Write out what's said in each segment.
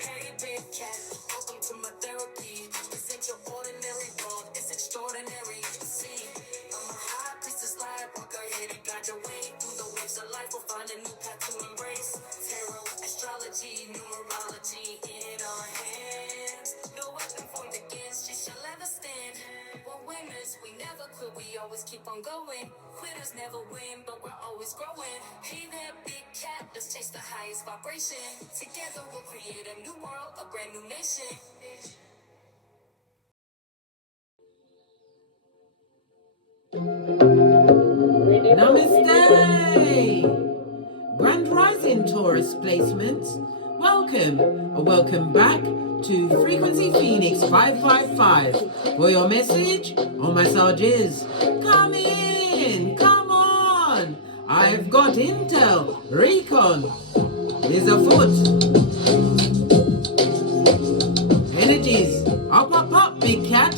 Hey, big cat, welcome to my therapy. This ain't your ordinary world, it's extraordinary. See, I'm a high priestess lightworker, here to guide your way through the waves of life. We'll find a new path to embrace. Tarot, astrology, numerology in our hands. No weapon formed against you shall ever stand. We're winners, we never quit, we always keep on going. Quitters never win, but we're always growing. Hey there, big cat, let's chase the highest vibration. Together we'll create a new world, a brand new nation. Namaste! Grand Rising Taurus placements. Welcome back to Frequency Phoenix 555 for your message or massages. Come in, come on. I've got intel. Recon is afoot. Energies, up, big cat.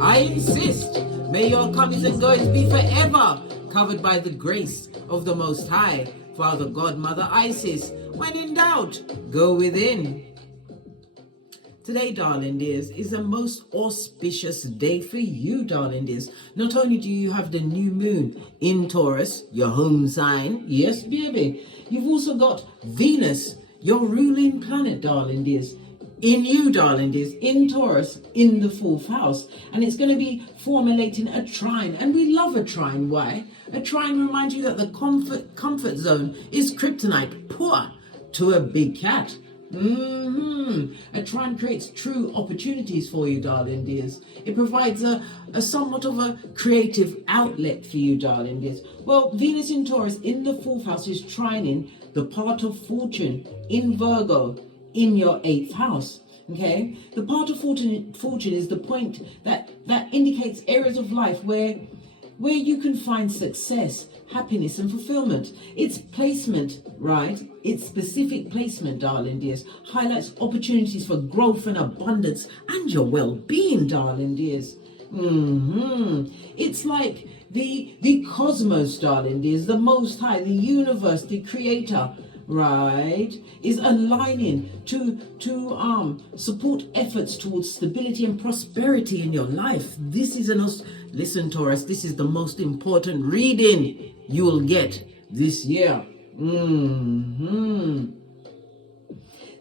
I insist. May your comings and goings be forever covered by the grace of the Most High, Father God, Mother Isis. When in doubt, go within. Today, darling dears, is a most auspicious day for you, darling dears. Not only do you have the new moon in Taurus, your home sign, yes, baby, you've also got Venus, your ruling planet, darling dears, in you, darling dears, in Taurus, in the 4th house. And it's going to be formulating a trine. And we love a trine. Why? A trine reminds you that the comfort zone is kryptonite, poor to a big cat. A trine creates true opportunities for you, darling dears. It provides a somewhat of a creative outlet for you, darling dears. Well, Venus in Taurus in the 4th house is trining the part of fortune in Virgo in your 8th house. Okay, the part of fortune is the point that indicates areas of life where you can find success, happiness and fulfillment. Its placement, right? Its specific placement, darling dears, highlights opportunities for growth and abundance and your well-being, darling dears. It's like the cosmos, darling dears, the Most High, the universe, the creator, right, is aligning to support efforts towards stability and prosperity in your life. This is listen, Taurus, this is the most important reading you will get this year.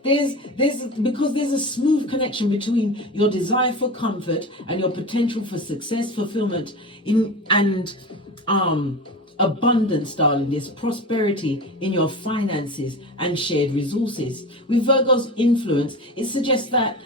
Because there's a smooth connection between your desire for comfort and your potential for success, fulfillment and abundance, darling. There's prosperity in your finances and shared resources. With Virgo's influence, it suggests that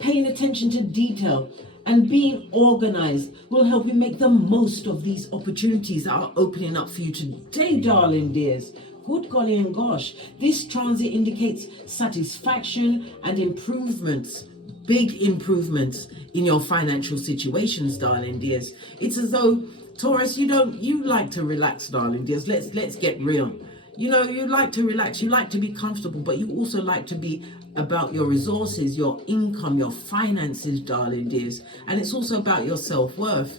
paying attention to detail and being organized will help you make the most of these opportunities that are opening up for you today, darling dears. Good golly and gosh, this transit indicates satisfaction and improvements, big improvements in your financial situations, darling dears. It's as though, Taurus, you like to relax, darling dears. Let's get real. You know, you like to relax, you like to be comfortable, but you also like to be about your resources, your income, your finances, darling dears. And it's also about your self-worth.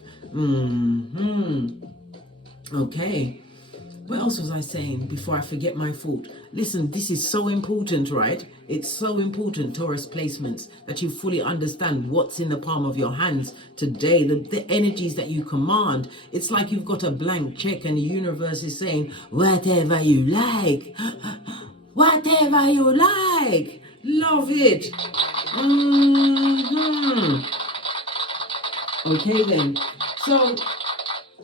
Okay. What else was I saying before I forget my thought? Listen, this is so important, right? It's so important, Taurus placements, that you fully understand what's in the palm of your hands today, the energies that you command. It's like you've got a blank check and the universe is saying, whatever you like, whatever you like. Love it. Okay then. So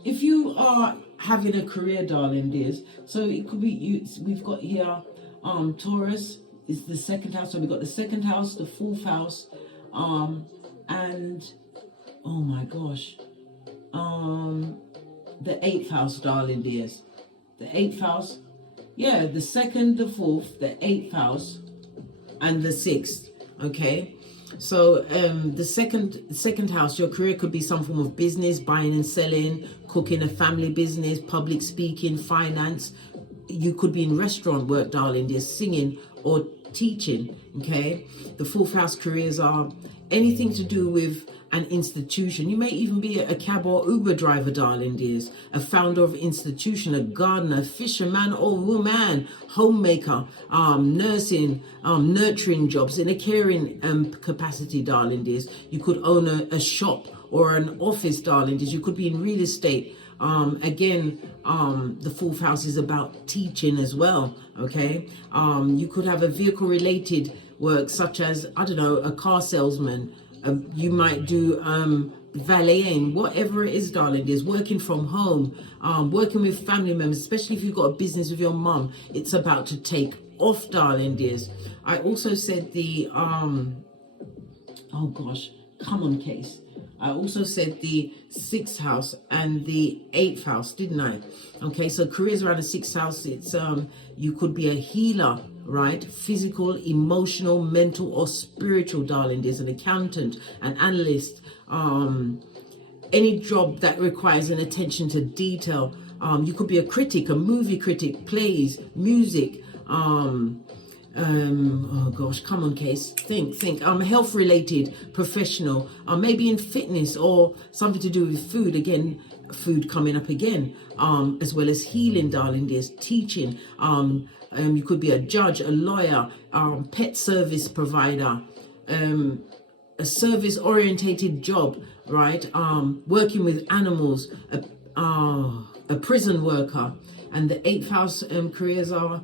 if you are having a career, darling dears, so it could be we've got here Taurus is the 2nd house, so we've got the 2nd house, the 4th house, and oh my gosh, the 8th house, darling dears. The 8th house, yeah, the 2nd, the 4th, the 8th house and the 6th. Okay, so the second house, your career could be some form of business, buying and selling, cooking, a family business, public speaking, finance. You could be in restaurant work, darling dear, singing or teaching. Okay, the 4th house careers are anything to do with an institution. You may even be a cab or Uber driver, darling dears, a founder of institution, a gardener, fisherman or woman, homemaker, nursing, nurturing jobs in a caring capacity, darling dears. You could own a shop or an office, darling dears. You could be in real estate. Again, the fourth house is about teaching as well. Okay, you could have a vehicle related work, such as, I don't know, a car salesman. You might do valeting, whatever it is, darling dears. Working from home, working with family members, especially if you've got a business with your mum. It's about to take off, darling dears. I also said the oh gosh, come on, case. I also said the 6th house and the 8th house, didn't I? Okay, so careers around the 6th house, it's you could be a healer, right? Physical, emotional, mental, or spiritual, darling. There's an accountant, an analyst, any job that requires an attention to detail. You could be a critic, a movie critic, plays, music, oh gosh, come on, case. Think. Health related professional, maybe in fitness or something to do with food. Again, food coming up again, as well as healing, darling. There's teaching. You could be a judge, a lawyer, pet service provider, a service orientated job, right? Working with animals, a prison worker. And the 8th house careers are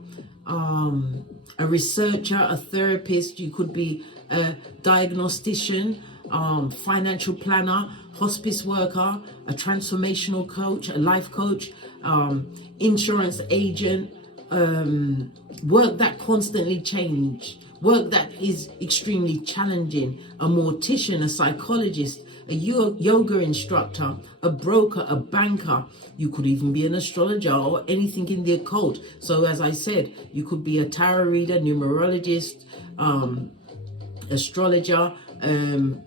a researcher, a therapist. You could be a diagnostician, financial planner, hospice worker, a transformational coach, a life coach, insurance agent, work that constantly change, work that is extremely challenging, a mortician, a psychologist, a yoga instructor, a broker, a banker. You could even be an astrologer or anything in the occult. So as I said, you could be a tarot reader, numerologist, astrologer,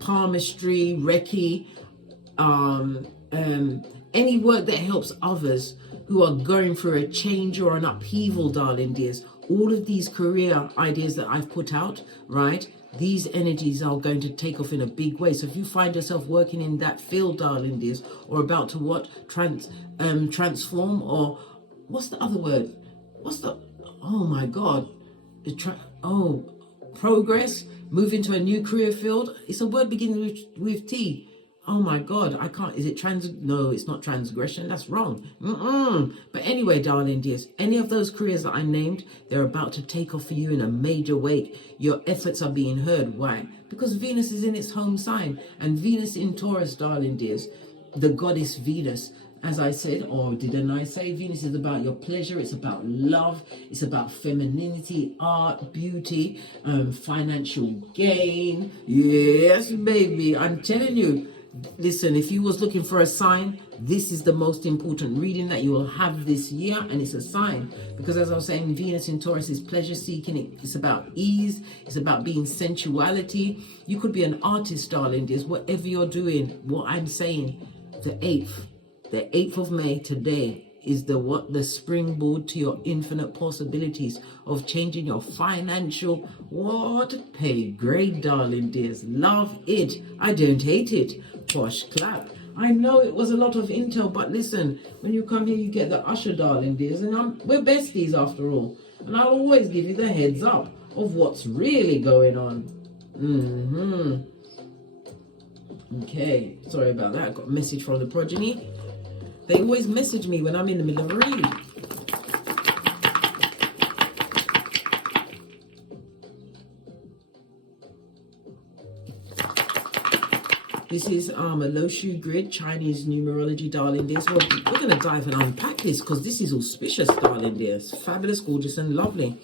palmistry, Reiki, any work that helps others who are going through a change or an upheaval, darling dears. All of these career ideas that I've put out, right? These energies are going to take off in a big way. So if you find yourself working in that field, darling dears, or about to transform, or what's the other word? Oh my God. Progress, move into a new career field. It's a word beginning with T. Oh my God, I can't, is it no, it's not transgression, that's wrong. But anyway, darling dears, any of those careers that I named, they're about to take off for you in a major way. Your efforts are being heard. Why? Because Venus is in its home sign, and Venus in Taurus, darling dears, the goddess Venus, as I said, or didn't I say, Venus is about your pleasure, it's about love, it's about femininity, art, beauty, financial gain. Yes, baby, I'm telling you. Listen, if you was looking for a sign, this is the most important reading that you will have this year, and it's a sign. Because as I was saying, Venus in Taurus is pleasure seeking. It's about ease. It's about being sensuality. You could be an artist, darling dears, whatever you're doing. What I'm saying, the 8th of May today is the springboard to your infinite possibilities of changing your financial pay grade, darling dears. Love it. I don't hate it. Posh clap. I know it was a lot of intel, but listen, when you come here, you get the usher, darling dears, and we're besties after all. And I'll always give you the heads up of what's really going on. Okay, sorry about that. I got a message from the progeny. They always message me when I'm in the middle of a reading. This is a Loshu grid, Chinese numerology, darling dears. Well, we're going to dive and unpack this because this is auspicious, darling dears. Fabulous, gorgeous, and lovely.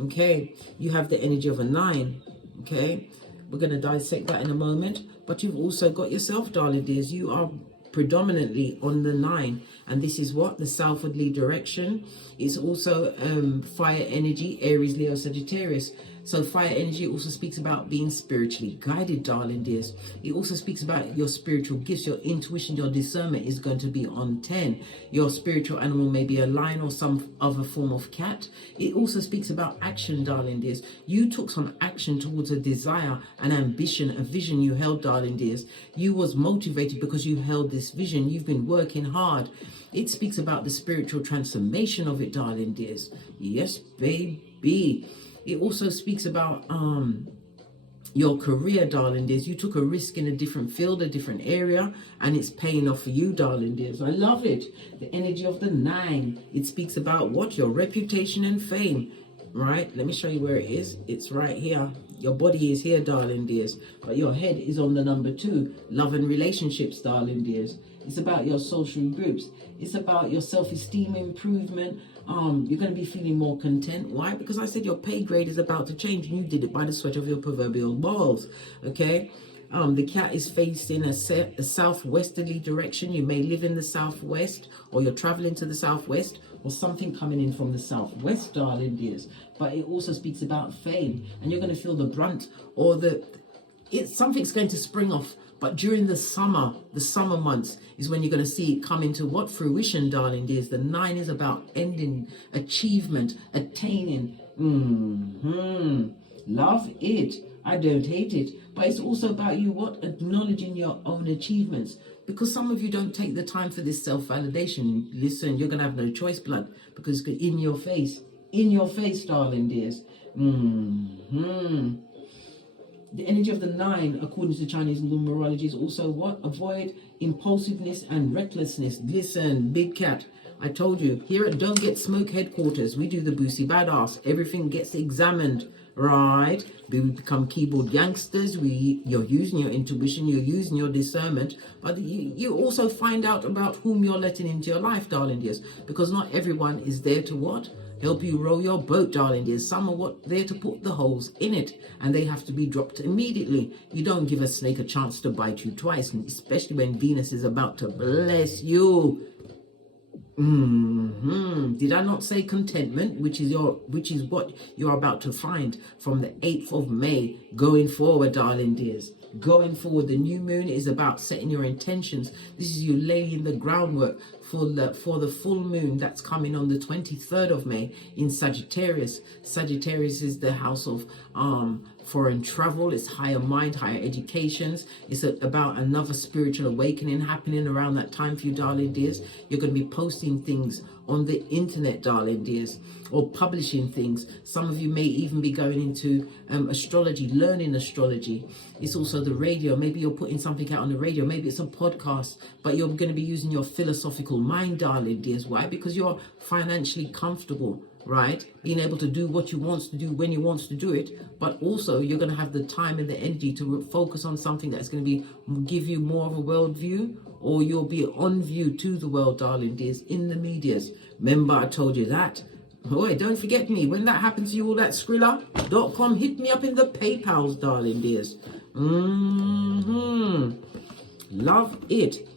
Okay, you have the energy of a 9. Okay, we're going to dissect that in a moment. But you've also got yourself, darling dears. You are predominantly on the 9, and this is what the southwardly direction is. Also fire energy, Aries, Leo, Sagittarius. So fire energy also speaks about being spiritually guided, darling dears. It also speaks about your spiritual gifts, your intuition, your discernment is going to be on 10. Your spiritual animal may be a lion or some other form of cat. It also speaks about action, darling dears. You took some action towards a desire, an ambition, a vision you held, darling dears. You was motivated because you held this vision. You've been working hard. It speaks about the spiritual transformation of it, darling dears. Yes, baby. It also speaks about your career, darling dears. You took a risk in a different field, a different area, and it's paying off for you, darling dears. I love it. The energy of the 9. It speaks about what? Your reputation and fame. Right? Let me show you where it is. It's right here. Your body is here, darling dears. But your head is on the number 2. Love and relationships, darling dears. It's about your social groups. It's about your self-esteem improvement. You're going to be feeling more content. Why? Because I said your pay grade is about to change, and you did it by the sweat of your proverbial balls. Okay? The cat is facing a southwesterly direction. You may live in the southwest, or you're traveling to the southwest, or something coming in from the southwest, darling dears. But it also speaks about fame, and you're going to feel the brunt, or something's going to spring off. But during the summer months is when you're going to see it come into what? Fruition, darling dears. The 9 is about ending, achievement, attaining. Love it. I don't hate it. But it's also about you, what? Acknowledging your own achievements. Because some of you don't take the time for this self-validation. Listen, you're going to have no choice, blood. Because it's in your face. In your face, darling dears. The energy of the 9, according to Chinese numerology, is also what? Avoid impulsiveness and recklessness. Listen, big cat, I told you, here at Don't Get Smoke headquarters, we do the Boosie Badass. Everything gets examined, right? We become keyboard gangsters. You're using your intuition, you're using your discernment, but you also find out about whom you're letting into your life, darling dears, because not everyone is there to what? Help you row your boat, darling dears. Some are there to put the holes in it, and they have to be dropped immediately. You don't give a snake a chance to bite you twice, especially when Venus is about to bless you. Did I not say contentment, which is what you're about to find from the 8th of May going forward, darling dears. Going forward, the new moon is about setting your intentions. This is you laying the groundwork for the full moon that's coming on the 23rd of May in Sagittarius. Sagittarius is the house of foreign travel. It's higher mind, higher educations. It's about another spiritual awakening happening around that time for you, darling dears. You're going to be posting things on the internet, darling dears, or publishing things. Some of you may even be going into astrology, learning astrology. It's also the radio. Maybe you're putting something out on the radio. Maybe it's a podcast, but you're going to be using your philosophical mind, darling dears. Why? Because you're financially comfortable, right? Being able to do what you want to do when you want to do it, but also you're going to have the time and the energy to focus on something that's going to give you more of a world view, or you'll be on view to the world, darling dears, in the medias. Remember, I told you that. Boy, don't forget me. When that happens to you, all that Skrilla.com, hit me up in the PayPals, darling dears. Love it.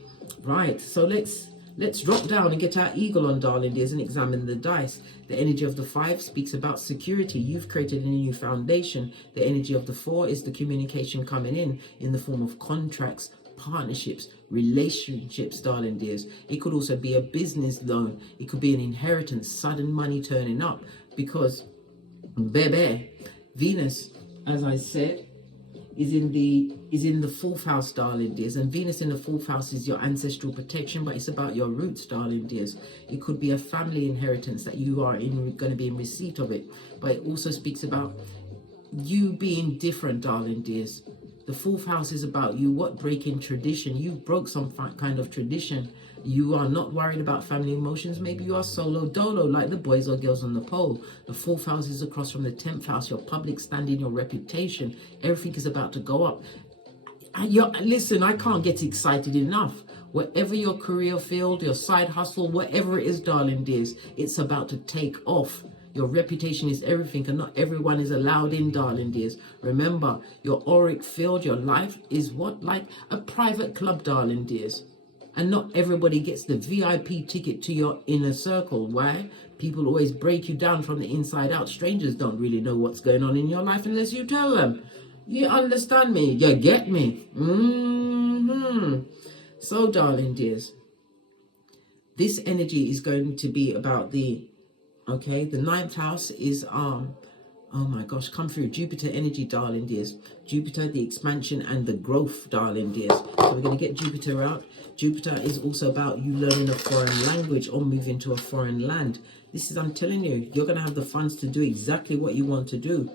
Right, so let's drop down and get our eagle on, darling dears, and examine the dice. The energy of the 5 speaks about security. You've created a new foundation. The energy of the 4 is the communication coming in the form of contracts, partnerships, relationships, darling dears. It could also be a business loan. It could be an inheritance, sudden money turning up, because baby, Venus, as I said, is in the 4th house, darling dears, and Venus in the 4th house is your ancestral protection, but it's about your roots, darling dears. It could be a family inheritance that you are going to be in receipt of it, but it also speaks about you being different, darling dears. The 4th house is about you, breaking tradition. You broke some kind of tradition. You are not worried about family emotions. Maybe you are solo dolo, like the boys or girls on the pole. The 4th house is across from the 10th house, your public standing, your reputation. Everything is about to go up. Listen, I can't get excited enough. Whatever your career field, your side hustle, whatever it is, darling dears, it's about to take off. Your reputation is everything, and not everyone is allowed in, darling dears. Remember, your auric field, your life is what? Like a private club, darling dears. And not everybody gets the VIP ticket to your inner circle. Why? People always break you down from the inside out. Strangers don't really know what's going on in your life unless you tell them. You understand me? You get me? So, darling dears, this energy is going to be about the, okay, the 9th house is, oh my gosh, come through. Jupiter energy, darling dears. Jupiter, the expansion and the growth, darling dears. So we're going to get Jupiter out. Jupiter is also about you learning a foreign language or moving to a foreign land. This is, I'm telling you, you're going to have the funds to do exactly what you want to do.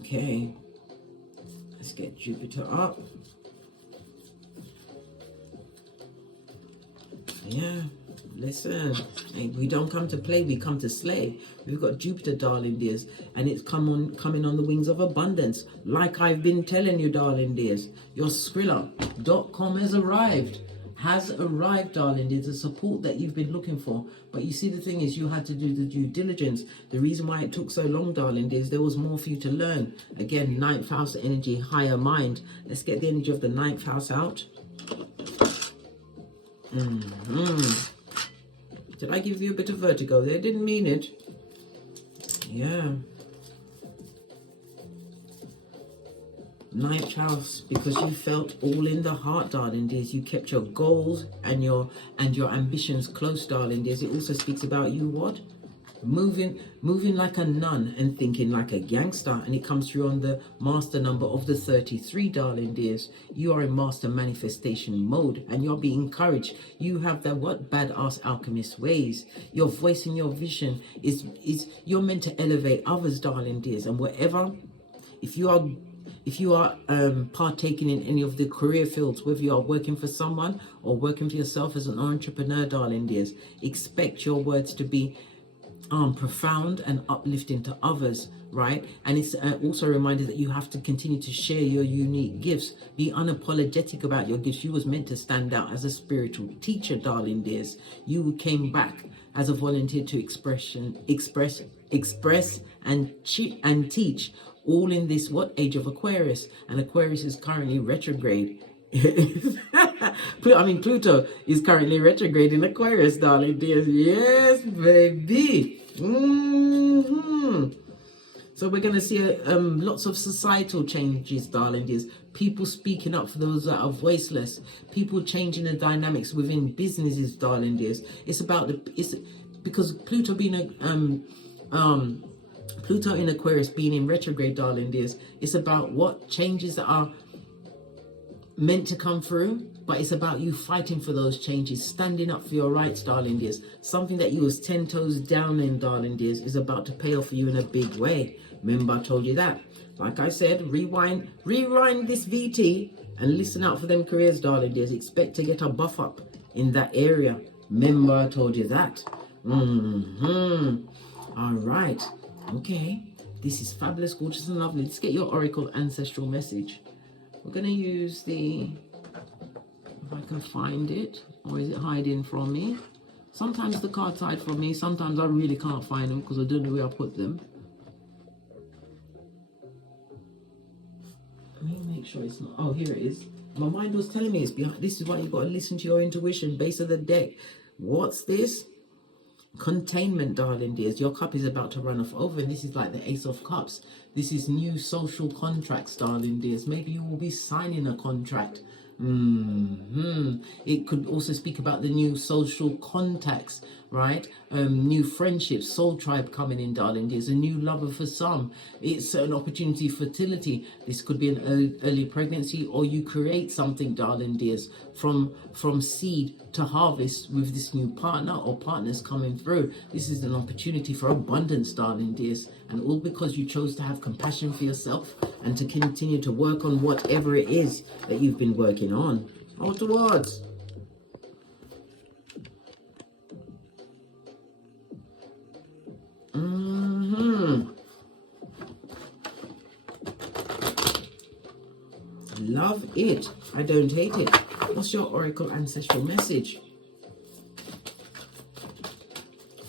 Okay. Let's get Jupiter up. Yeah. Listen, we don't come to play, we come to slay. We've got Jupiter, darling dears, and it's coming on the wings of abundance. Like I've been telling you, darling dears, your Skrilla.com has arrived, darling dears, the support that you've been looking for. But you see, the thing is, you had to do the due diligence. The reason why it took so long, darling dears, there was more for you to learn. Again, 9th house energy, higher mind. Let's get the energy of the 9th house out. Did I give you a bit of vertigo there? Didn't mean it. Yeah. 9th house, because you felt all in the heart, darling dears. You kept your goals and your ambitions close, darling dears. It also speaks about you what? Moving like a nun and thinking like a gangster. And it comes through on the master number of the 33, darling dears. You are in master manifestation mode and you're being encouraged. You have the what? Badass alchemist ways. Your voice and your vision is you're meant to elevate others, darling dears. And whatever, if you are partaking in any of the career fields, whether you are working for someone or working for yourself as an entrepreneur, darling dears, expect your words to be profound and uplifting to others, right? And it's also a reminder that you have to continue to share your unique gifts. Be unapologetic about your gifts. You was meant to stand out as a spiritual teacher, darling dears. You came back as a volunteer to express and teach, all in this what? Age of Aquarius. And Aquarius is currently retrograde. Pluto is currently retrograde in Aquarius, darling dears. Yes, baby. So we're going to see lots of societal changes, darling dears. People speaking up for those that are voiceless. People changing the dynamics within businesses, darling dears. It's about because Pluto being Pluto in Aquarius being in retrograde, darling dears. It's about what changes that are meant to come through, but it's about you fighting for those changes, standing up for your rights, darling dears. Something that you was 10 toes down in, darling dears, is about to pay off for you in a big way. Remember, I told you that. Like I said, rewind this VT and listen out for them careers, darling dears. Expect to get a buff up in that area. Remember, I told you that. All right. Okay. This is fabulous, gorgeous, and lovely. Let's get your Oracle Ancestral message. We're going to use the, if I can find it, or is it hiding from me? Sometimes the cards hide from me. Sometimes I really can't find them because I don't know where I put them. Let me make sure it's not. Oh, here it is. My mind was telling me it's behind. This is why you've got to listen to your intuition. Base of the deck. What's this? Containment, darling dears. Your cup is about to run off over, and this is like the Ace of Cups. This is new social contracts, darling dears. Maybe you will be signing a contract. It could also speak about the new social contacts, right? New friendships, soul tribe coming in, darling dears. A new lover for some. It's an opportunity for fertility. This could be an early pregnancy, or you create something, darling dears, from seed to harvest with this new partner or partners coming through. This is an opportunity for abundance, darling dears, and all because you chose to have compassion for yourself and to continue to work on whatever it is that you've been working on. All towards. Love it. I don't hate it. What's your Oracle Ancestral message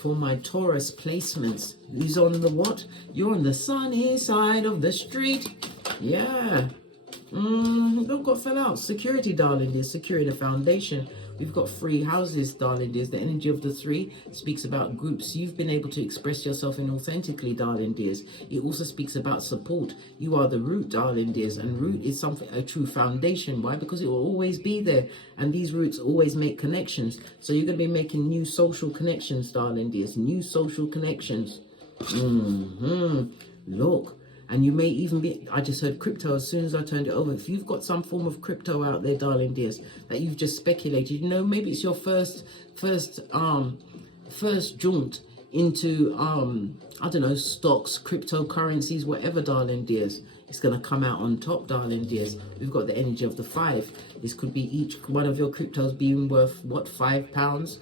for my Taurus placements? Who's on the what? You're on the sunny side of the street. Yeah. Look what fell out. Security, darling dears. Securing a foundation. We've got 3 houses, darling dears. The energy of the 3 speaks about groups. You've been able to express yourself inauthentically, darling dears. It also speaks about support. You are the root, darling dears. And root is something, a true foundation. Why? Because it will always be there. And these roots always make connections. So you're going to be making new social connections, darling dears. New social connections. Look. And you may even be, I just heard crypto as soon as I turned it over. If you've got some form of crypto out there, darling dears, that you've just speculated, you know, maybe it's your first jaunt into, I don't know, stocks, cryptocurrencies, whatever, darling dears. It's going to come out on top, darling dears. We've got the energy of the 5. This could be each one of your cryptos being worth, what, £5, £50,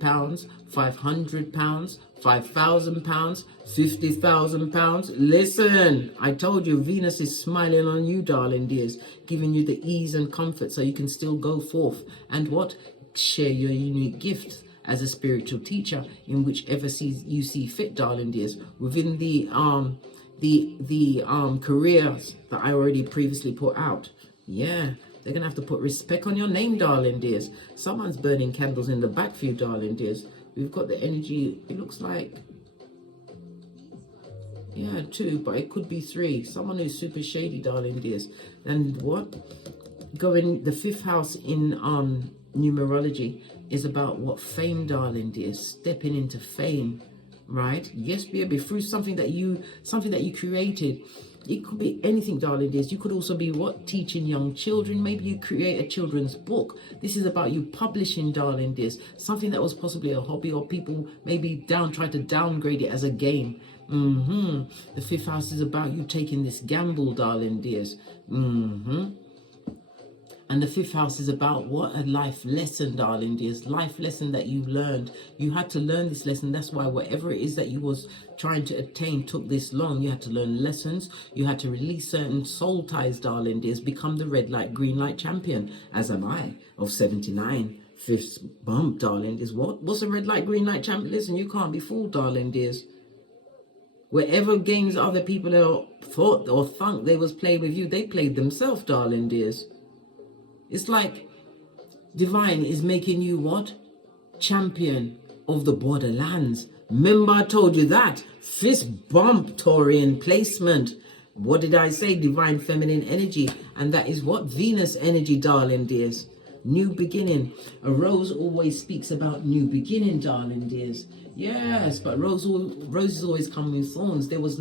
£500, £5,000, £50,000. Listen, I told you, Venus is smiling on you, darling dears, giving you the ease and comfort so you can still go forth and what? Share your unique gift as a spiritual teacher in whichever you see fit, darling dears, within the careers that I already previously put out. Yeah, they're gonna have to put respect on your name, darling dears. Someone's burning candles in the back for you, darling dears. We've got the energy, it looks like, yeah, 2, but it could be 3. Someone who's super shady, darling dears. And what? Going, the 5th house in numerology is about what? Fame, darling dears. Stepping into fame, right? Yes, baby, through something that you created. It could be anything, darling dears. You could also be what? Teaching young children. Maybe you create a children's book. This is about you publishing, darling dears. Something that was possibly a hobby, or people maybe try to downgrade it as a game. The 5th house is about you taking this gamble, darling dears. And the 5th house is about what? A life lesson, darling dears. Life lesson that you learned. You had to learn this lesson. That's why whatever it is that you was trying to attain took this long. You had to learn lessons. You had to release certain soul ties, darling dears. Become the red light, green light champion, as am I, of 79. 5th bump, darling dears. What's a red light, green light champion? Listen, you can't be fooled, darling dears. Whatever games other people thought or thunk they was playing with you, they played themselves, darling dears. It's like divine is making you what? Champion of the borderlands. Remember I told you that. Fist bump, Taurian placement. What did I say? Divine feminine energy. And that is what? Venus energy, darling dears. New beginning. A rose always speaks about new beginning, darling dears. Yes, but roses always come with thorns. There was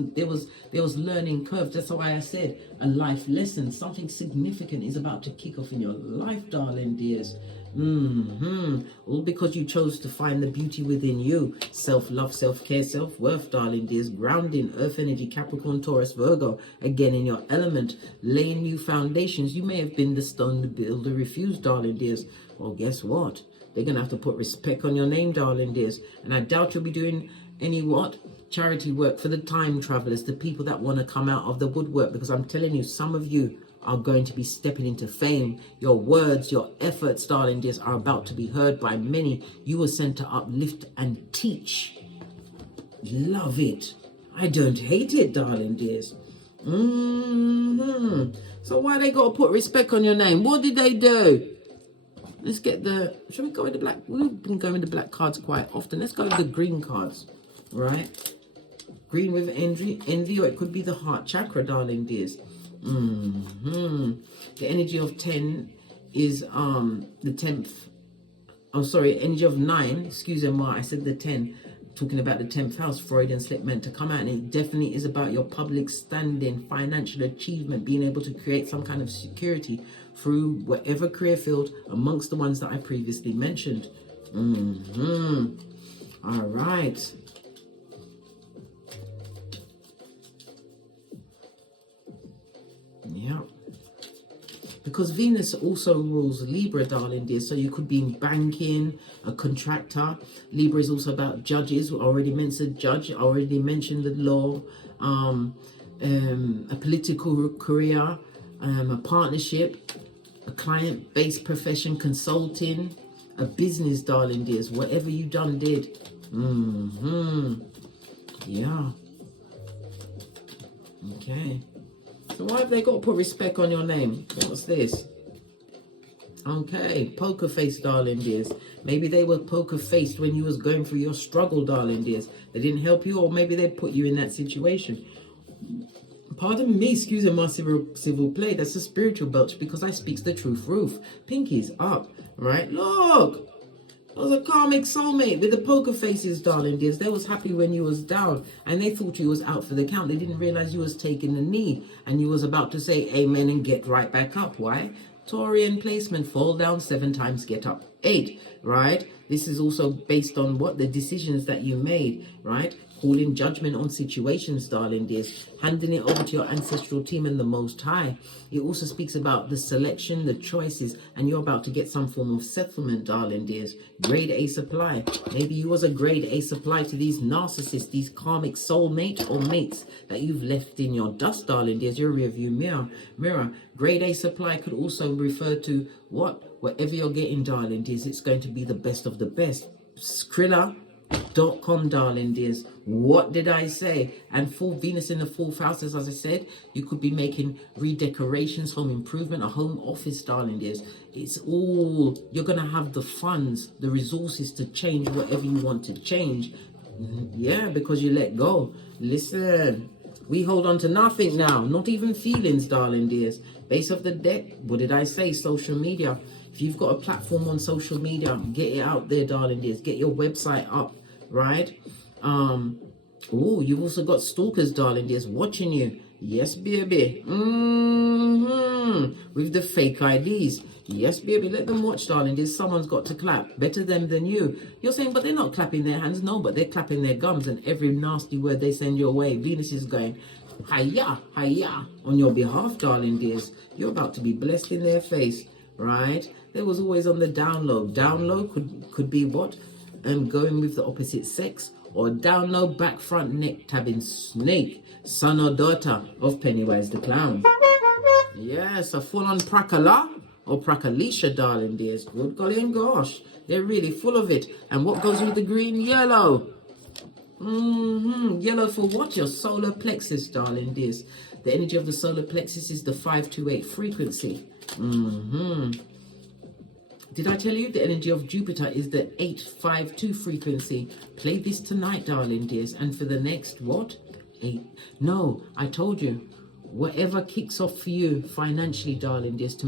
learning curves. That's why I said a life lesson. Something significant is about to kick off in your life, darling dears. All because you chose to find the beauty within you. Self-love, self-care, self-worth, darling dears. Grounding, earth energy, Capricorn, Taurus, Virgo. Again in your element. Laying new foundations. You may have been the stone the builder refused, darling dears. Well, guess what? They're going to have to put respect on your name, darling dears. And I doubt you'll be doing any what? Charity work for the time travelers, the people that want to come out of the woodwork. Because I'm telling you, some of you are going to be stepping into fame. Your words, your efforts, darling dears, are about to be heard by many. You were sent to uplift and teach. Love it. I don't hate it, darling dears. So why they got to put respect on your name? What did they do? Let's get shall we go with the black? We've been going with the black cards quite often. Let's go with the green cards, right? Green with envy, or it could be the heart chakra, darling dears. The energy of 10 is the 10th. Oh, sorry, energy of 9. Excuse me, I said the 10. Talking about the 10th house, Freudian slip meant to come out, and it definitely is about your public standing, financial achievement, being able to create some kind of security through whatever career field amongst the ones that I previously mentioned. All right. Yeah. Because Venus also rules Libra, darling dear. So you could be in banking, a contractor. Libra is also about judges. We already mentioned judge. Already mentioned the law. A political career, a partnership, a client-based profession, consulting, a business, darling dears. Whatever you did. Yeah. Okay. So why have they got to put respect on your name? What's this? Okay, poker face, darling dears. Maybe they were poker faced when you was going through your struggle, darling dears. They didn't help you, or maybe they put you in that situation. Pardon me, excuse my civil play. That's a spiritual belch because I speaks the truth roof. Pinkies up, right? Look, it was a karmic soulmate with the poker faces, darling dears. They was happy when you was down and they thought you was out for the count. They didn't realize you was taking the knee and you was about to say amen and get right back up. Why? Taurian placement, fall down 7 times, get up 8, right? This is also based on what the decisions that you made, right? Calling judgment on situations, darling dears, handing it over to your ancestral team and the Most High. It also speaks about the selection, the choices, and you're about to get some form of settlement, darling dears. Grade A supply. Maybe you was a grade A supply to these narcissists, these karmic soulmate or mates that you've left in your dust, darling dears, your rearview mirror. Grade A supply could also refer to what? Whatever you're getting, darling dears, it's going to be the best of the best. Skrilla.com, darling dears. What did I say? And full Venus in the 4th house, as I said, you could be making redecorations, home improvement, a home office, darling dears. It's all, you're going to have the funds, the resources to change whatever you want to change. Yeah, because you let go. Listen, we hold on to nothing now, not even feelings, darling dears. Base of the deck, what did I say? Social media. If you've got a platform on social media, get it out there, darling dears. Get your website up, right? Oh, you've also got stalkers, darling dears, watching you. Yes, baby. With the fake IDs. Yes, baby, let them watch, darling dears. Someone's got to clap. Better them than you. You're saying, but they're not clapping their hands. No, but they're clapping their gums, and every nasty word they send your way, Venus is going, hiya, hiya, on your behalf, darling dears. You're about to be blessed in their face, right? There was always on the down low. Down low could be what? Going with the opposite sex, or down low, back, front, neck, tabbing snake, son or daughter of Pennywise the Clown. Yes, a full-on prakala or prakalisha, darling dears. Good golly and gosh, they're really full of it. And what goes with the green? Yellow. Yellow for what? Your solar plexus, darling dears. The energy of the solar plexus is the 528 frequency. Did I tell you the energy of Jupiter is the 852 frequency? Play this tonight, darling dears, and for the next, what? 8. No, I told you, whatever kicks off for you financially, darling dears, to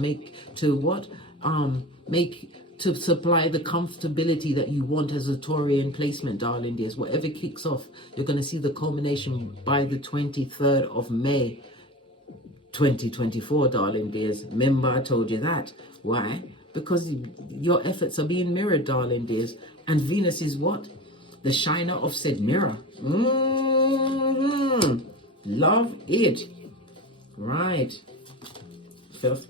supply the comfortability that you want as a Taurian placement, darling dears. Whatever kicks off, you're going to see the culmination by the 23rd of May, 2024, darling dears. Remember, I told you that. Why? Because your efforts are being mirrored, darling dears. And Venus is what? The shiner of said mirror. Love it. Right.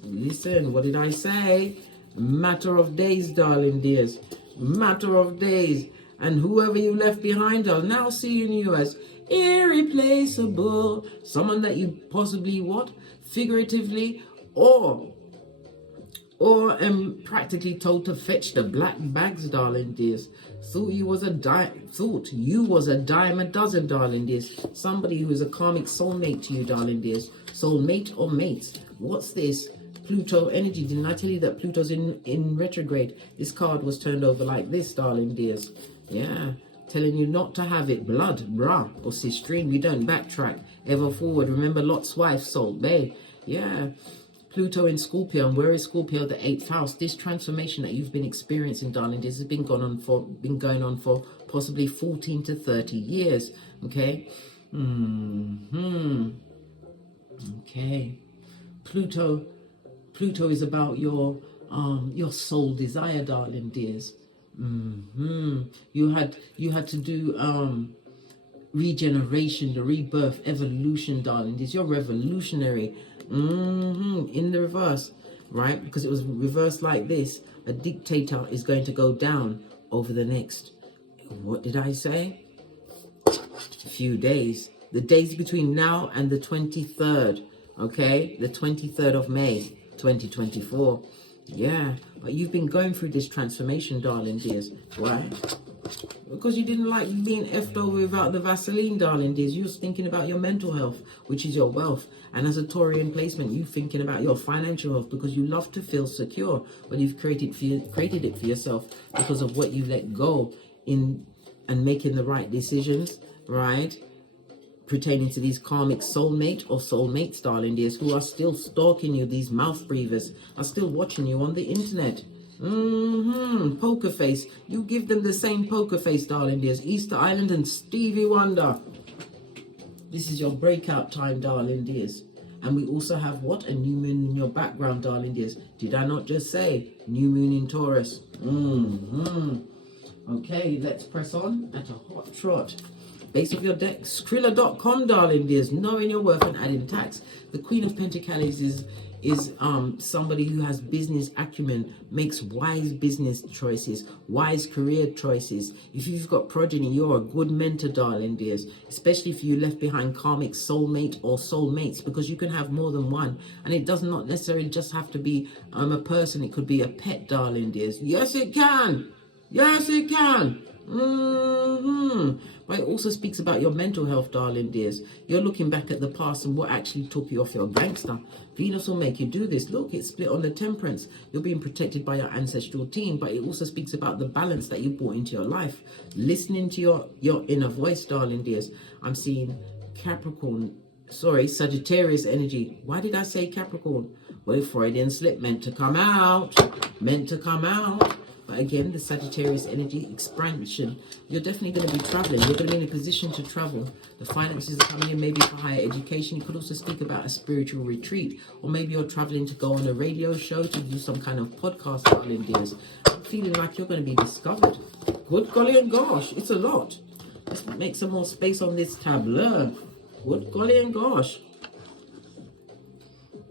Listen, what did I say? Matter of days, darling dears. Matter of days. And whoever you left behind are now seeing you as irreplaceable. Someone that you possibly, what? Figuratively or practically told to fetch the black bags, darling dears. Thought you was a dime a dozen, darling dears. Somebody who is a karmic soulmate to you, darling dears. Soulmate or mates. What's this? Pluto energy. Didn't I tell you that Pluto's in retrograde? This card was turned over like this, darling dears. Yeah. Telling you not to have it. Blood, brah, or sistrine. We don't backtrack. Ever forward. Remember Lot's wife, Salt Bay. Yeah. Pluto in Scorpio, and where is Scorpio? The 8th house. This transformation that you've been experiencing, darling, this has been going on for possibly 14 to 30 years. Okay. Okay. Pluto is about your soul desire, darling dears. You had to do regeneration, the rebirth, evolution, darling dears. You're revolutionary. In the reverse, right? Because it was reversed like this. A dictator is going to go down over the next, what did I say? A few days. The days between now and the 23rd, okay? The 23rd of May, 2024. Yeah, but you've been going through this transformation, darling dears. Why? Because you didn't like being effed over without the Vaseline, darling dears. You was thinking about your mental health, which is your wealth. And as a Taurian placement, you thinking about your financial health because you love to feel secure. But you've created it for yourself because of what you let go in and making the right decisions, right? Pertaining to these karmic soulmate or soulmates, darling dears, who are still stalking you. These mouth breathers are still watching you on the internet. Poker face. You give them the same poker face, darling dears. Easter Island and Stevie Wonder. This is your breakout time, darling dears. And we also have what? A new moon in your background, darling dears. Did I not just say new moon in Taurus? Okay, let's press on at a hot trot. Base of your deck, Skrilla.com, darling dears. Knowing your worth and adding tax. The Queen of Pentacles is somebody who has business acumen, makes wise business choices, wise career choices. If you've got progeny, you're a good mentor, darling dears, especially if you left behind karmic soulmate or soulmates, because you can have more than one, and it does not necessarily just have to be a person. It could be a pet, darling dears. Yes, it can. Yes, it can. But it also speaks about your mental health, darling dears. You're looking back at the past and what actually took you off your gangster. Venus will make you do this. Look, it's split on the temperance. You're being protected by your ancestral team, but it also speaks about the balance that you brought into your life. Listening to your inner voice, darling dears. I'm seeing Sagittarius energy. Why did I say Capricorn? Well, Freudian slip, meant to come out. Meant to come out. But again, the Sagittarius energy, expansion. You're definitely going to be traveling. You're going to be in a position to travel. The finances are coming in, maybe for higher education. You could also speak about a spiritual retreat. Or maybe you're traveling to go on a radio show, to do some kind of podcast, darling dears. I'm feeling like you're going to be discovered. Good golly and gosh, it's a lot. Let's make some more space on this tableau. Good golly and gosh.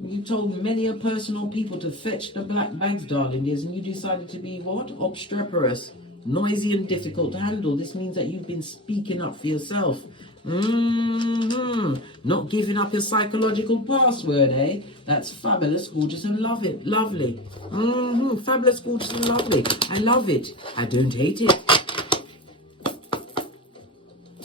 You told many a personal people to fetch the black bags, darling dears, and you decided to be what? Obstreperous, noisy and difficult to handle. This means that you've been speaking up for yourself. Not giving up your psychological password, eh? That's fabulous, gorgeous, and love it. Lovely. Fabulous, gorgeous, and lovely. I love it. I don't hate it.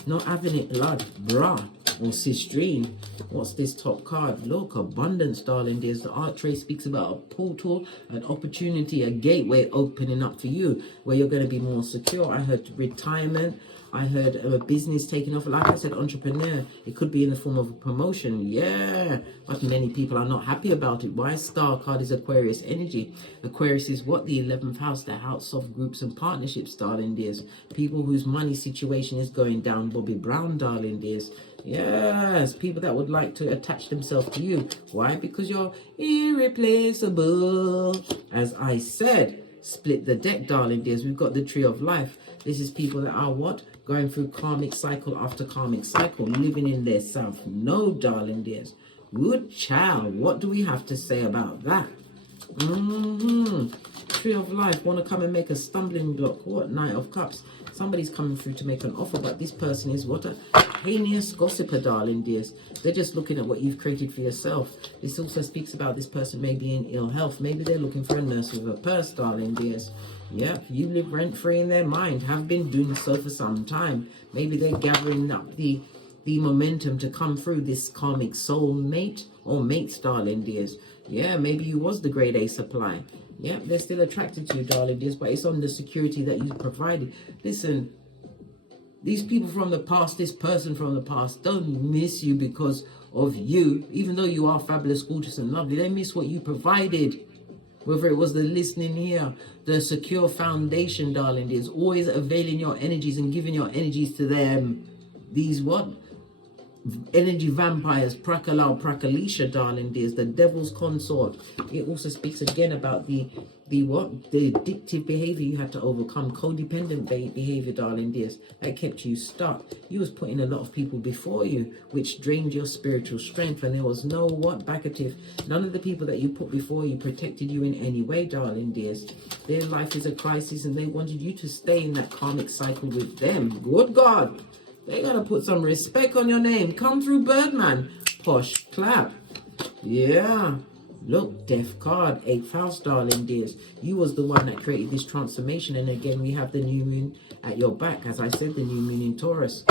Not having it, blood, brah. Or Sistrine. What's this top card? Look, abundance, darling dears. The art tray speaks about a portal, an opportunity, a gateway opening up for you, where you're going to be more secure. I heard retirement. I heard a business taking off. Like I said, entrepreneur. It could be in the form of a promotion. Yeah. But many people are not happy about it. Why? Star card is Aquarius energy. Aquarius is what? The 11th house, the house of groups and partnerships, darling dears. People whose money situation is going down. Bobby Brown, darling dears. Yes, people that would like to attach themselves to you. Why? Because you're irreplaceable. As I said, split the deck, darling dears. We've got the tree of life. This is people that are what? Going through karmic cycle after karmic cycle, living in their self. No, darling dears. Good child. What do we have to say about that? Tree of life. Want to come and make a stumbling block. What? Knight of Cups. Somebody's coming through to make an offer, but this person is what? A heinous gossiper, darling dears. They're just looking at what you've created for yourself. This also speaks about this person may be in ill health. Maybe they're looking for a nurse with a purse, darling dears. Yep, you live rent-free in their mind, have been doing so for some time. Maybe they're gathering up the momentum to come through this karmic soul mate or mates, darling dears. Yeah, maybe you was the grade A supply. Yeah, they're still attracted to you, darling dears, but it's on the security that you provided. Listen, these people from the past, this person from the past, don't miss you because of you. Even though you are fabulous, gorgeous, and lovely, they miss what you provided. Whether it was the listening here, the secure foundation, darling dears, always availing your energies and giving your energies to them. These what? Energy vampires, Prakalao, Prakalisha, darling dears, the devil's consort. It also speaks again about the what? The addictive behavior you had to overcome, codependent behavior, darling dears, that kept you stuck. You was putting a lot of people before you, which drained your spiritual strength, and there was no what? Backative. None of the people that you put before you protected you in any way, darling dears. Their life is a crisis, and they wanted you to stay in that karmic cycle with them. Good God. They gotta put some respect on your name. Come through, Birdman. Posh clap. Yeah. Look, death card, 8th house, darling dears. You was the one that created this transformation. And again, we have the new moon at your back. As I said, the new moon in Taurus.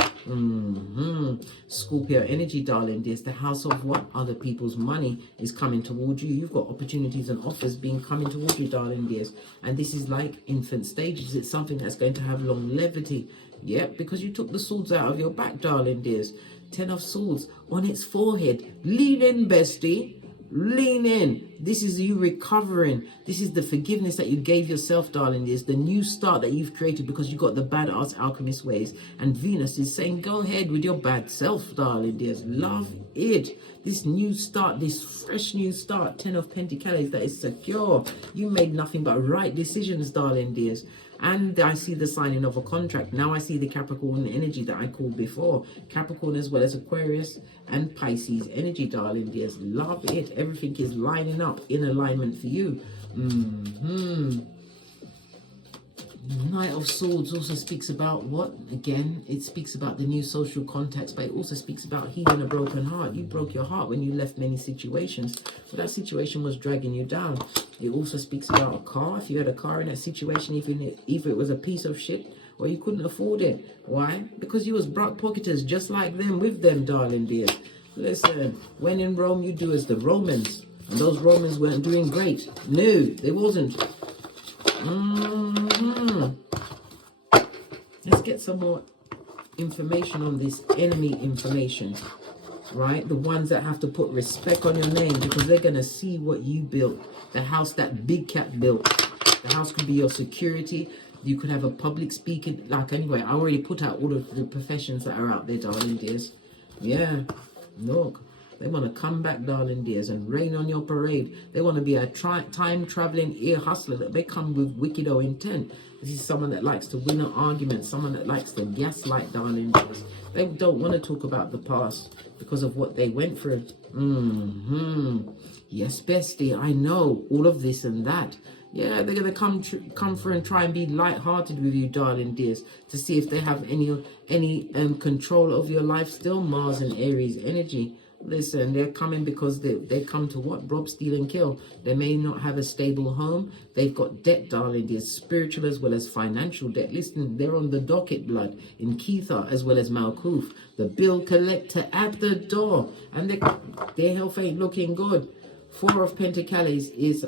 Scorpio energy, darling dears. The house of what? Other people's money is coming towards you. You've got opportunities and offers being coming towards you, darling dears. And this is like infant stages. It's something that's going to have longevity. Yep, because you took the swords out of your back, darling dears. 10 of swords on its forehead. Lean in, bestie. Lean in. This is you recovering. This is the forgiveness that you gave yourself, darling. This the new start that you've created because you got the bad arts alchemist ways. And Venus is saying, go ahead with your bad self, darling dears. Love it. This new start, this fresh new start, 10 of Pentacles that is secure. You made nothing but right decisions, darling dears. And I see the signing of a contract. Now I see the Capricorn energy that I called before. Capricorn as well as Aquarius and Pisces energy, darling dears. Love it. Everything is lining up in alignment for you. Knight of Swords also speaks about what? Again, it speaks about the new social contacts, but it also speaks about healing a broken heart. You broke your heart when you left many situations, but that situation was dragging you down. It also speaks about a car. If you had a car in that situation, even if it was a piece of shit or you couldn't afford it. Why? Because you was broke pocketers just like them with them, darling dears. Listen, when in Rome, you do as the Romans. And those Romans weren't doing great. No, they wasn't. Let's get some more information on this enemy information, right? The ones that have to put respect on your name because they're going to see what you built. The house that Big Cat built. The house could be your security. You could have a public speaking. Like, anyway, I already put out all of the professions that are out there, darling dears. Yeah, look. They want to come back, darling dears, and rain on your parade. They want to be a time-traveling ear hustler. That they come with wicked or intent. This is someone that likes to win an argument. Someone that likes to gaslight, darling dears. They don't want to talk about the past because of what they went through. Yes, bestie, I know all of this and that. Yeah, they're going to come through and try and be light-hearted with you, darling dears, to see if they have any control of your life still. Mars and Aries energy. Listen, they're coming because they come to what? Rob, steal, and kill. They may not have a stable home. They've got debt, darling dears, spiritual as well as financial debt. Listen, they're on the docket, blood, in Ketha as well as Malkuth. The bill collector at the door. And their health ain't looking good. 4 of Pentacles is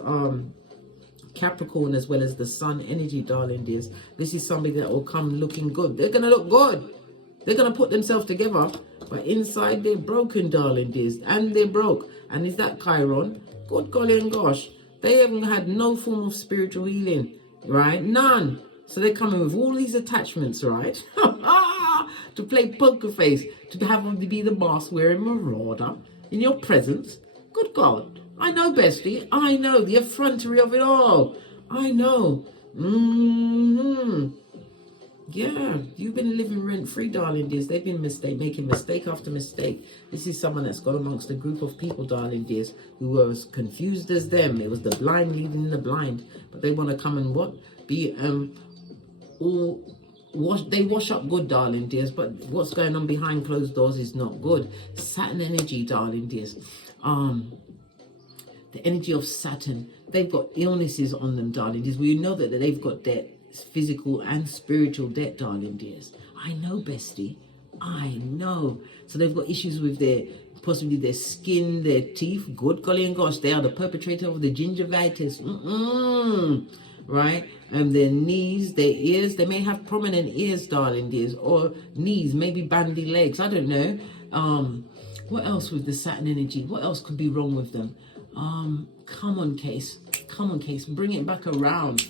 Capricorn as well as the Sun energy, darling dears. This is somebody that will come looking good. They're going to look good. They're going to put themselves together. But inside they're broken, darling dears. And they're broke. And is that Chiron? Good golly and gosh. They haven't had no form of spiritual healing. Right? None. So they're coming with all these attachments, right? To play poker face. To have them to be the boss wearing marauder in your presence. Good God. I know, bestie. I know. The effrontery of it all. I know. Yeah, you've been living rent-free, darling dears. They've been making mistake after mistake. This is someone that's got amongst a group of people, darling dears, who were as confused as them. It was the blind leading the blind. But they want to come and what? Be they wash up good, darling dears. But what's going on behind closed doors is not good. Saturn energy, darling dears. The energy of Saturn. They've got illnesses on them, darling dears. We know that they've got debt. Physical and spiritual debt, darling dears. I know, bestie. I know. So they've got issues with possibly their skin, their teeth. Good golly and gosh, they are the perpetrator of the gingivitis. Right? And their knees, their ears. They may have prominent ears, darling dears, or knees, maybe bandy legs. I don't know. What else with the Saturn energy? What else could be wrong with them? Come on, case. Come on, case. Bring it back around.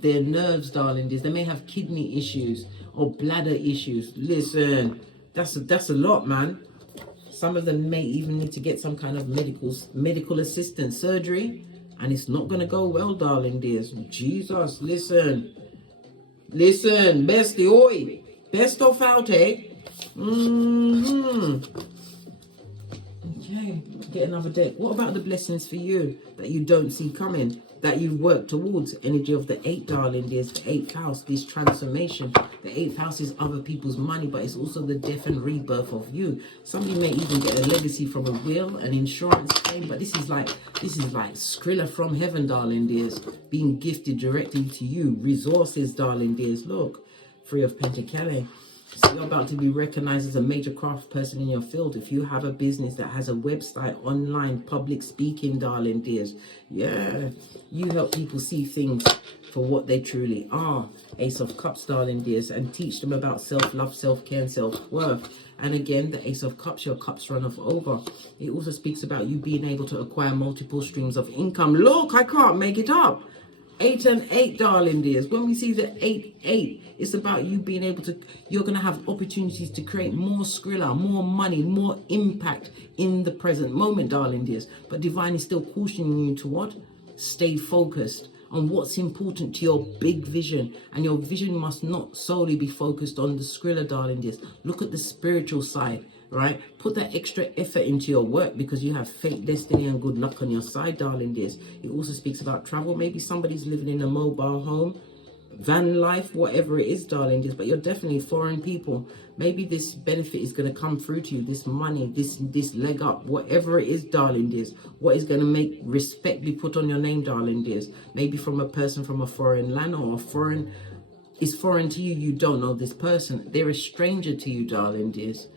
Their nerves, darling dears. They may have kidney issues or bladder issues. Listen, that's a lot, man. Some of them may even need to get some kind of medical assistance, surgery, and it's not going to go well, darling dears. Jesus, listen, bestie, oi, best off out, eh? Okay, get another deck. What about the blessings for you that you don't see coming? that you work towards. Energy of the 8, darling dears, the 8th house, this transformation. The 8th house is other people's money, but it's also the death and rebirth of you. Somebody may even get a legacy from a will, an insurance claim, but this is like Skrilla from heaven, darling dears, being gifted directly to you. Resources, darling dears. Look, 3 of Pentacles. So you're about to be recognized as a major craft person in your field. If you have a business that has a website, online, public speaking, darling dears. Yeah, you help people see things for what they truly are. Ace of Cups, darling dears, and teach them about self-love, self-care, and self-worth. And again, the Ace of Cups, your cups run off over. It also speaks about you being able to acquire multiple streams of income. Look, I can't make it up. 8 and 8, darling dears. When we see the 8, it's about you being able to, you're going to have opportunities to create more Skrilla, more money, more impact in the present moment, darling dears. But Divine is still cautioning you to what? Stay focused on what's important to your big vision. And your vision must not solely be focused on the Skrilla, darling dears. Look at the spiritual side, right? Put that extra effort into your work, because you have fate, destiny, and good luck on your side, darling dears. It also speaks about travel. Maybe somebody's living in a mobile home, van life, whatever it is, darling dears, but you're definitely foreign people. Maybe this benefit is going to come through to you, this money, this leg up, whatever it is, darling dears. What is going to make respect be put on your name, darling dears? Maybe from a person from a foreign land, or a foreign is foreign to you. You don't know this person. They're a stranger to you, darling dears.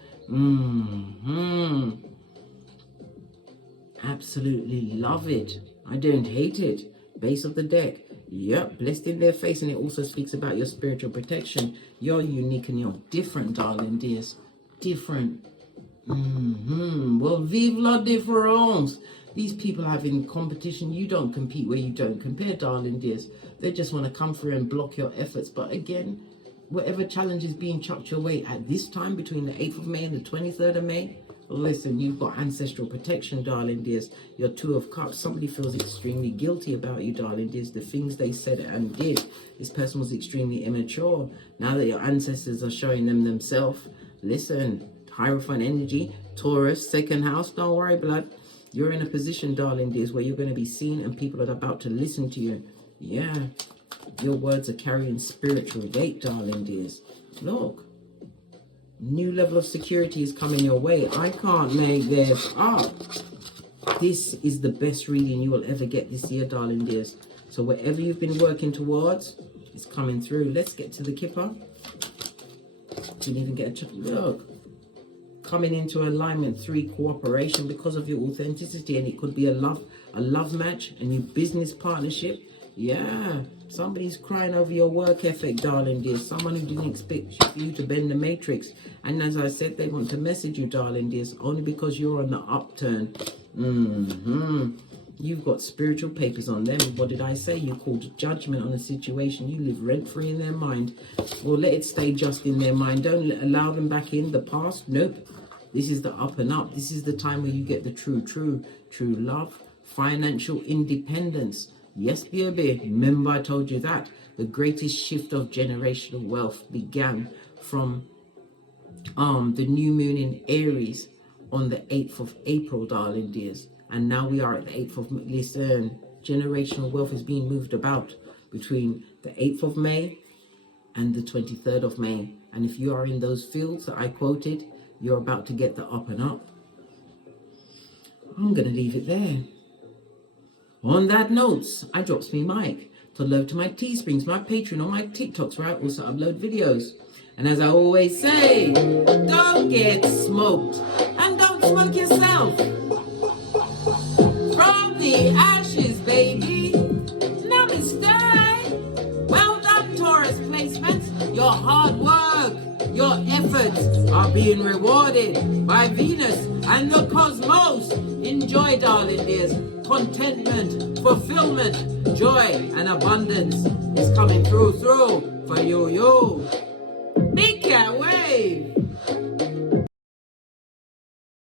Absolutely love it. I don't hate it. Base of the deck. Yep, blessed in their face. And it also speaks about your spiritual protection. You're unique and you're different, darling dears. Different. Well, vive la différence. These people having competition. You don't compete where you don't compare, darling dears. They just want to come through and block your efforts. But again, whatever challenge is being chucked your way at this time between the 8th of May and the 23rd of May, listen, you've got ancestral protection, darling dears. Your 2 of Cups. Somebody feels extremely guilty about you, darling dears. The things they said and did. This person was extremely immature. Now that your ancestors are showing them themselves, listen, Hierophant energy, Taurus, 2nd house. Don't worry, blood. You're in a position, darling dears, where you're going to be seen and people are about to listen to you. Yeah. Your words are carrying spiritual weight, darling dears. Look. New level of security is coming your way. I can't make this up. This is the best reading you will ever get this year, darling dears. So whatever you've been working towards is coming through. Let's get to the Kipper. Didn't even get a look. Coming into alignment, 3, cooperation because of your authenticity. And it could be a love match, a new business partnership. Yeah, somebody's crying over your work ethic, darling dears. Someone who didn't expect you to bend the matrix. And as I said, they want to message you, darling dears, only because you're on the upturn. You've got spiritual papers on them. What did I say? You called judgment on a situation. You live rent-free in their mind. Well, let it stay just in their mind. Don't allow them back in the past. Nope. This is the up and up. This is the time where you get the true love, financial independence. Yes, baby. Remember I told you that. The greatest shift of generational wealth began from the new moon in Aries on the 8th of April, darling dears. And now we are at the 8th of May. Listen, generational wealth is being moved about between the 8th of May and the 23rd of May. And if you are in those fields that I quoted, you're about to get the up and up. I'm going to leave it there. On that note, I drops me mic to love to my Teesprings, my Patreon, or my TikToks, where I also upload videos. And as I always say, don't get smoked and don't smoke yourself. From the ashes, baby. Namaste. Well done, Taurus placements. Your hard work, your efforts are being rewarded by Venus and the cosmos. Enjoy, darling dears. Contentment, fulfillment, joy, and abundance is coming through for you. Big cat wave.